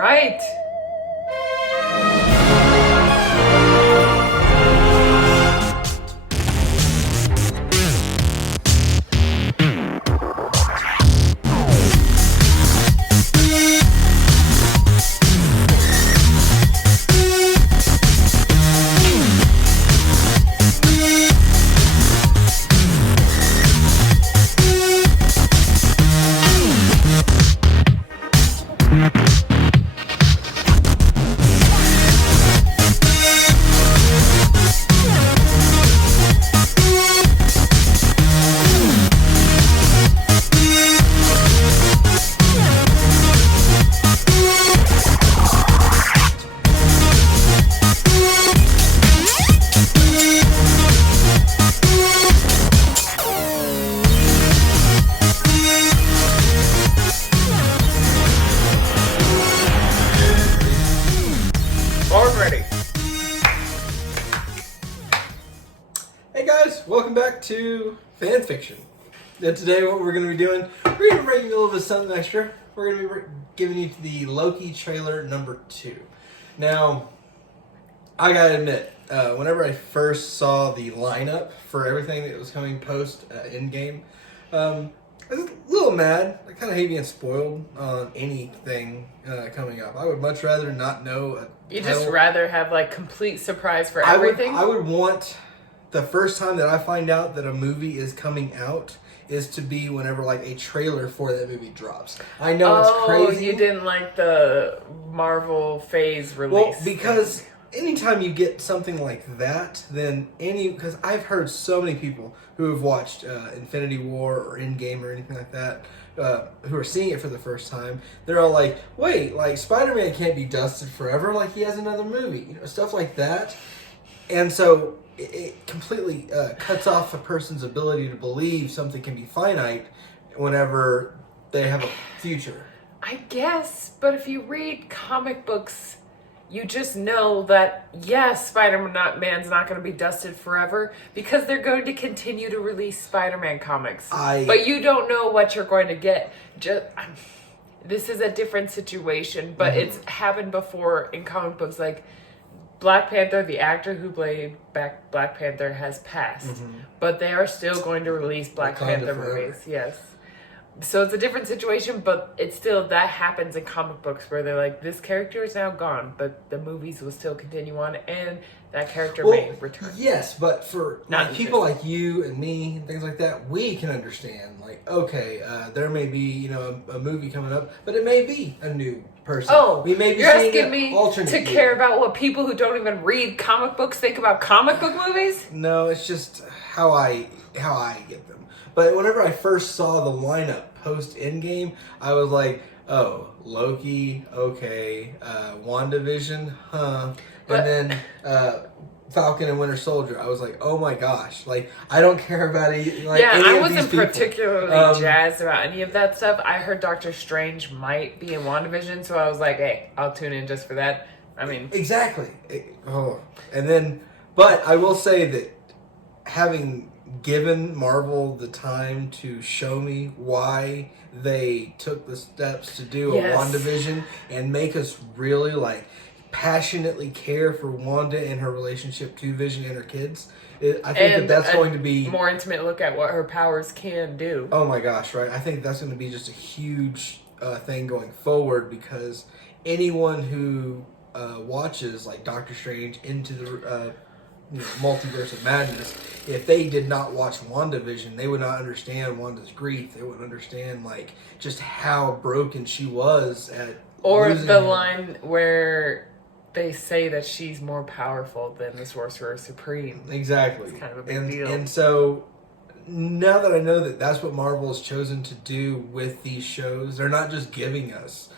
right. Welcome back to Fan Fiction. And today what we're going to be doing, we're going to be bringing you a little bit of something extra. We're going to be giving you the Loki trailer number 2. Now, I gotta admit, whenever I first saw the lineup for everything that was coming post in-game, I was a little mad. I kind of hate being spoiled on anything coming up. I would much rather not know You just rather have like complete surprise for everything? I would want the first time that I find out that a movie is coming out is to be whenever like a trailer for that movie drops. I know it's crazy. You didn't like the Marvel phase release. Well, because anytime you get something like that, then because I've heard so many people who have watched Infinity War or Endgame or anything like that, who are seeing it for the first time, they're all like, wait, like Spider-Man can't be dusted forever, like he has another movie, stuff like that. And so it completely cuts off a person's ability to believe something can be finite whenever they have a future. I guess, but if you read comic books, you just know that, yes, Spider-Man's not going to be dusted forever because they're going to continue to release Spider-Man comics. But you don't know what you're going to get. This is a different situation, but it's happened before in comic books. Like, Black Panther, the actor who played Black Panther, has passed. But they are still going to release Black Panther movies. Yes. So it's a different situation, but it's still, that happens in comic books where they're like, this character is now gone, but the movies will still continue on, and that character may return. Yes, but for people like you and me and things like that, we can understand, like, okay, there may be, a movie coming up, but it may be a new person. Oh, we may be you're seeing asking me to care about what people who don't even read comic books think about comic book movies? No, it's just how I get them. But whenever I first saw the lineup post Endgame, I was like, oh, Loki, okay, WandaVision, huh? And then Falcon and Winter Soldier. I was like, oh my gosh, like I don't care about any I of wasn't these people. particularly jazzed about any of that stuff. I heard Doctor Strange might be in WandaVision, so I was like, hey, I'll tune in just for that. I mean, exactly. And then, but I will say that having given Marvel the time to show me why they took the steps to do a WandaVision and make us really like passionately care for Wanda and her relationship to Vision and her kids. I think that's going to be more intimate look at what her powers can do. Oh my gosh, right? I think that's going to be just a huge thing going forward, because anyone who watches like Doctor Strange into the Multiverse of Madness, if they did not watch WandaVision, they would not understand Wanda's grief. They wouldn't understand like just how broken she was at the line where they say that she's more powerful than the Sorcerer Supreme. Exactly. It's kind of a big deal. And so now that I know that that's what Marvel has chosen to do with these shows, they're not just giving us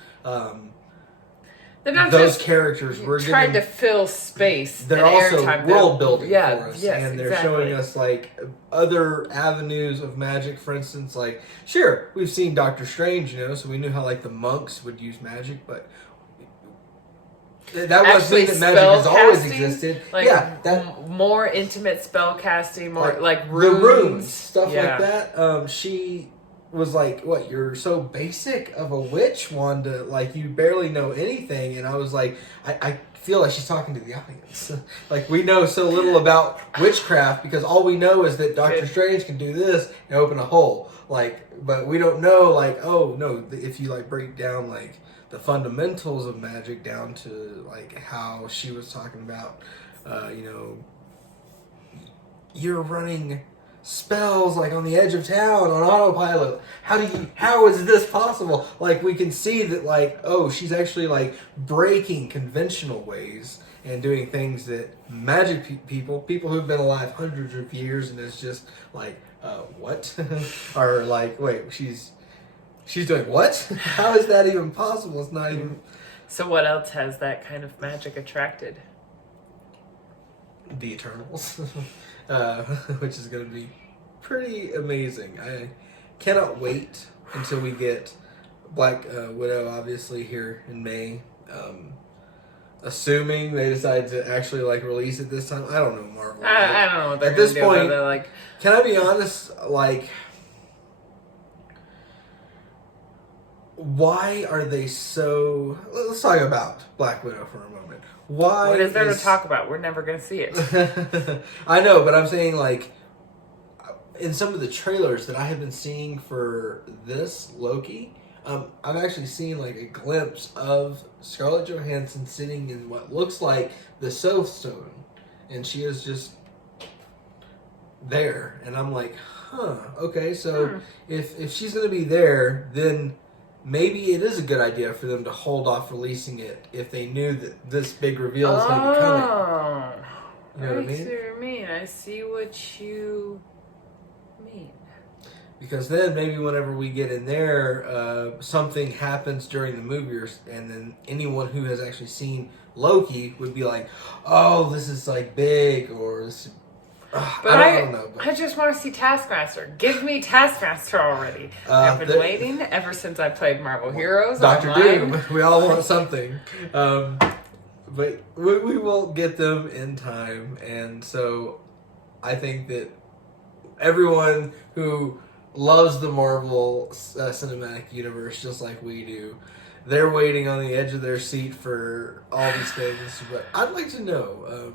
they're not those just characters. We're trying to fill space. They're also world building for us, yes, and they're showing us like other avenues of magic. For instance, like sure, we've seen Doctor Strange, so we knew how like the monks would use magic, but that wasn't that magic has always existed. Like, that more intimate spell casting, more like runes. The runes, stuff like that. She was like, "What? You're so basic of a witch, Wanda. Like you barely know anything." And I was like, I feel like she's talking to the audience. Like we know so little about witchcraft because all we know is that Doctor Strange can do this and open a hole. Like, but we don't know. Like, oh no, if you like break down like the fundamentals of magic down to like how she was talking about, you're running spells like on the edge of town on autopilot. How is this possible? Like we can see that like, oh, she's actually like breaking conventional ways and doing things that magic people who've been alive hundreds of years and it's just like, what? Or like, wait, she's doing what? How is that even possible? It's not even. So what else has that kind of magic attracted? The Eternals. Which is going to be pretty amazing. I cannot wait until we get Black Widow, obviously, here in May. Assuming they decide to actually like release it this time. I don't know, Marvel. I don't know what they're at this gonna do, point. but like, can I be honest? Like, why are they so? Let's talk about Black Widow for a moment. Why? What is there to talk about? We're never going to see it. I know, but I'm saying like in some of the trailers that I have been seeing for this Loki, I've actually seen like a glimpse of Scarlett Johansson sitting in what looks like the Soul Stone, and she is just there, and I'm like, okay, so if she's going to be there, then maybe it is a good idea for them to hold off releasing it if they knew that this big reveal is going to be coming. You know what I mean? I see what you mean. I see what you mean. Because then maybe whenever we get in there, something happens during the movie, and then anyone who has actually seen Loki would be like, "Oh, this is like big," or this. I don't know. But. I just want to see Taskmaster. Give me Taskmaster already. I've been waiting ever since I played Marvel Heroes. Doctor Doom. We all want something. But we will get them in time. And so I think that everyone who loves the Marvel cinematic universe just like we do, they're waiting on the edge of their seat for all these things. But I'd like to know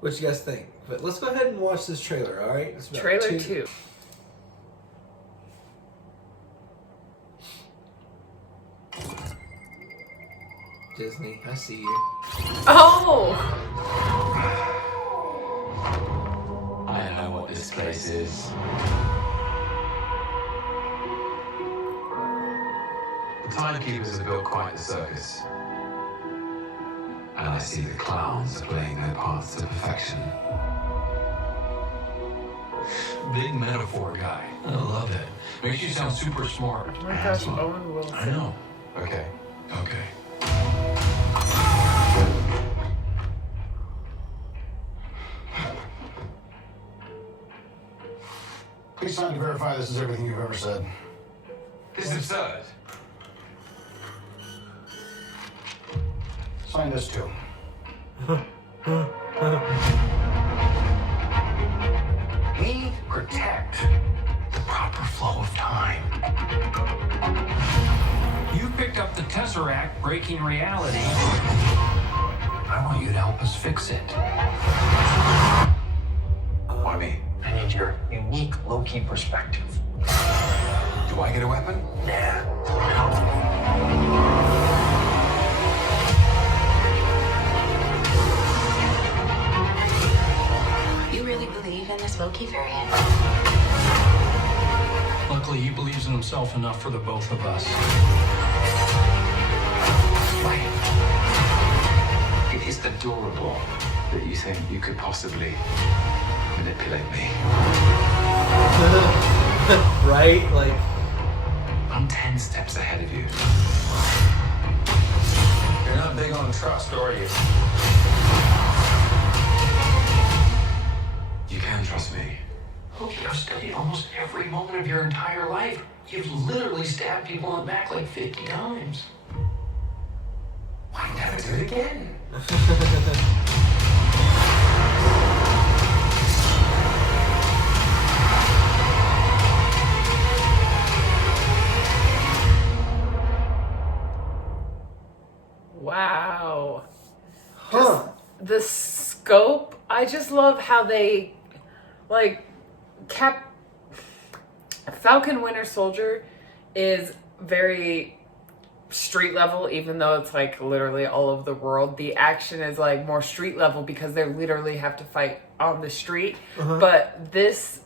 what you guys think. But let's go ahead and watch this trailer, all right? Trailer 2. Disney, I see you. Oh! I know what this place is. The timekeepers have built quite the circus. And I see the clowns are playing their parts to perfection. Big metaphor guy. I love it. Makes you sound super smart. Oh my gosh, Owen Wilson. I know. Okay. Please sign to verify this is everything you've ever said. This is absurd. Sign this too. We protect the proper flow of time. You picked up the Tesseract breaking reality. I want you to help us fix it. Why me? I need your unique Loki perspective. Do I get a weapon? Yeah. You really believe in this Loki variant? Luckily, he believes in himself enough for the both of us. Right. It is adorable that you think you could possibly manipulate me. Right? Like, I'm 10 steps ahead of you. You're not big on trust, are you? You can trust me. Loki, I've studied almost every moment of your entire life. You've literally stabbed people in the back like 50 times. Why never do it again? Wow. Huh. The scope, I just love how they, like, Falcon Winter Soldier is very street level, even though it's like literally all over the world. The action is like more street level because they literally have to fight on the street. But this,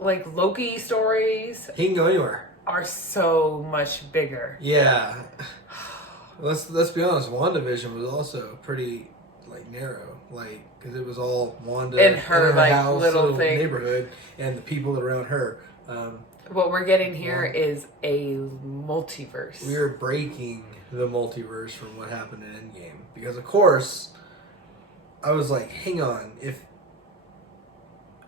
like, Loki stories He can go anywhere. are so much bigger. Yeah. Let's be honest. WandaVision was also pretty like narrow, like because it was all Wanda In her, like, house, little thing. neighborhood, and the people around her. What we're getting here is a multiverse. We are breaking the multiverse from what happened in Endgame because, of course, I was like, hang on, if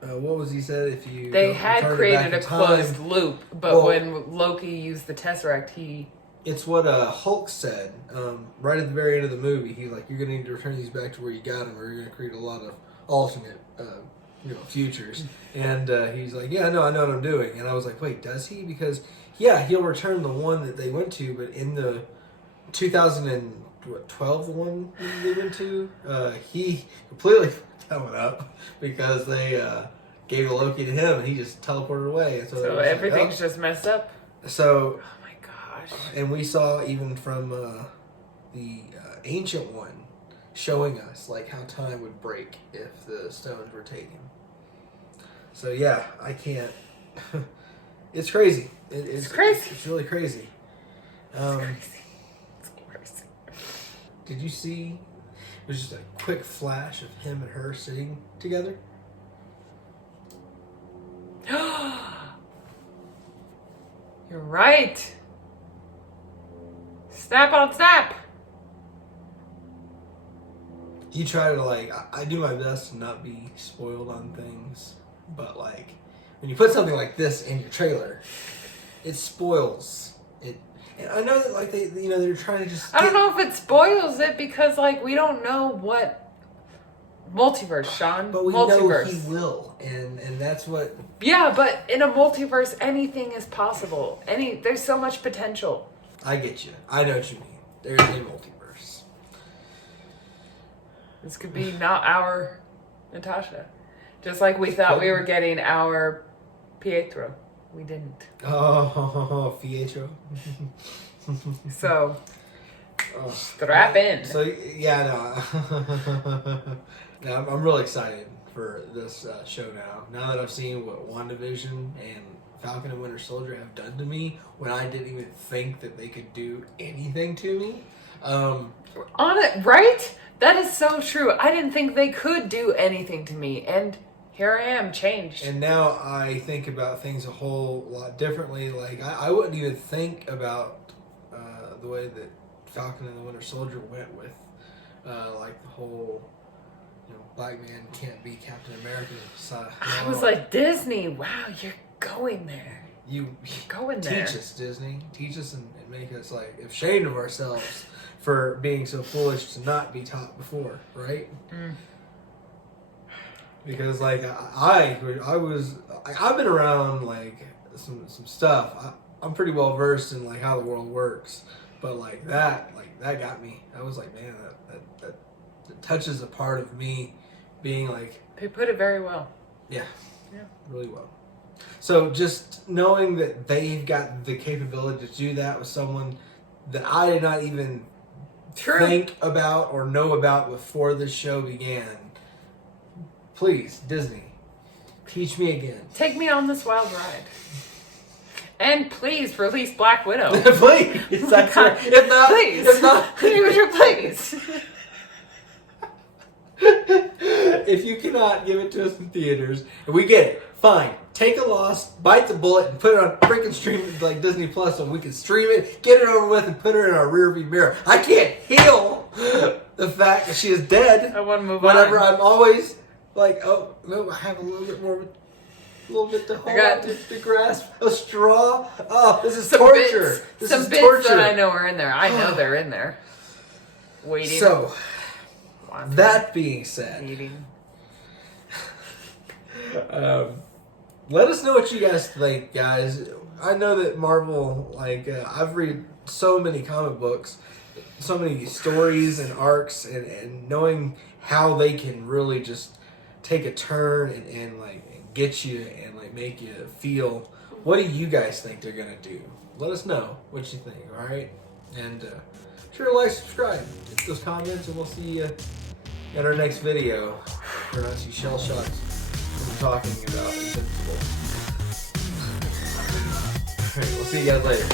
what was he said? If you They don't had return it created back a in time, closed loop, but Well- when Loki used the Tesseract, it's what Hulk said right at the very end of the movie. He's like, "You're going to need to return these back to where you got them, or you're going to create a lot of alternate, futures." And he's like, "Yeah, no, I know what I'm doing." And I was like, "Wait, does he?" Because yeah, he'll return the one that they went to, but in the 2012 the one that they went to, he completely fucked that one up because they gave the Loki to him, and he just teleported away. And so they were just everything's like, just messed up. oh. So. Oh my gosh. And we saw even from the ancient one showing us like how time would break if the stones were taken. So yeah, I can't. It's crazy. It's crazy. It's really crazy. It's crazy. Did you see? It was just a quick flash of him and her sitting together. You're right. Snap on snap. You try to like. I do my best to not be spoiled on things, but like when you put something like this in your trailer, it spoils it. And I know that like they're trying to just. I don't know if it spoils it because like we don't know what multiverse, Shawn. But we multiverse. know he will, and that's what. Yeah, but in a multiverse, anything is possible. There's so much potential. I get you. I know what you mean. There's a multiverse. This could be not our Natasha. Just like we thought we were getting our Pietro. We didn't. Oh, Pietro. So, strap in. So yeah, no. No, I'm really excited for this show now. Now that I've seen what WandaVision and Falcon and Winter Soldier have done to me, when I didn't even think that they could do anything to me. On it, right? That is so true. I didn't think they could do anything to me, and here I am, changed. And now I think about things a whole lot differently. Like I wouldn't even think about the way that Falcon and the Winter Soldier went with like the whole black man can't be Captain America side. I was like, Disney, wow, you're going there. You're going there. Teach us, Disney. Teach us and make us like ashamed of ourselves for being so foolish to not be taught before, right? Because like I've been around like some stuff. I'm pretty well versed in like how the world works, but like that got me. I was like, man, that touches a part of me being like. They put it very well. Yeah, really well. So just knowing that they've got the capability to do that with someone that I did not even think about or know about before this show began. Please, Disney, teach me again. Take me on this wild ride. And please release Black Widow. Please. That's right. If not, please. If not, please. if you cannot give it to us in theaters, and we get it, fine. Take a loss, bite the bullet, and put it on freaking stream like Disney Plus so we can stream it, get it over with, and put her in our rearview mirror. I can't heal the fact that she is dead. I want to move Whenever on. I'm always like, oh, no, I have a little bit more, a little bit to hold on to grasp. A straw. Oh, this is torture. This some is bits torture. that I know are in there. I know they're in there. Waiting. So, that being said, eating. let us know what you guys think, guys. I know that Marvel, like, I've read so many comic books. so many stories and arcs, and knowing how they can really just take a turn and like get you and like make you feel. What do you guys think they're gonna do? Let us know what you think. All right, and sure to like, subscribe, get those comments, and we'll see you in our next video. We're not too shell shocked from talking about Invincible. All right, we'll see you guys later.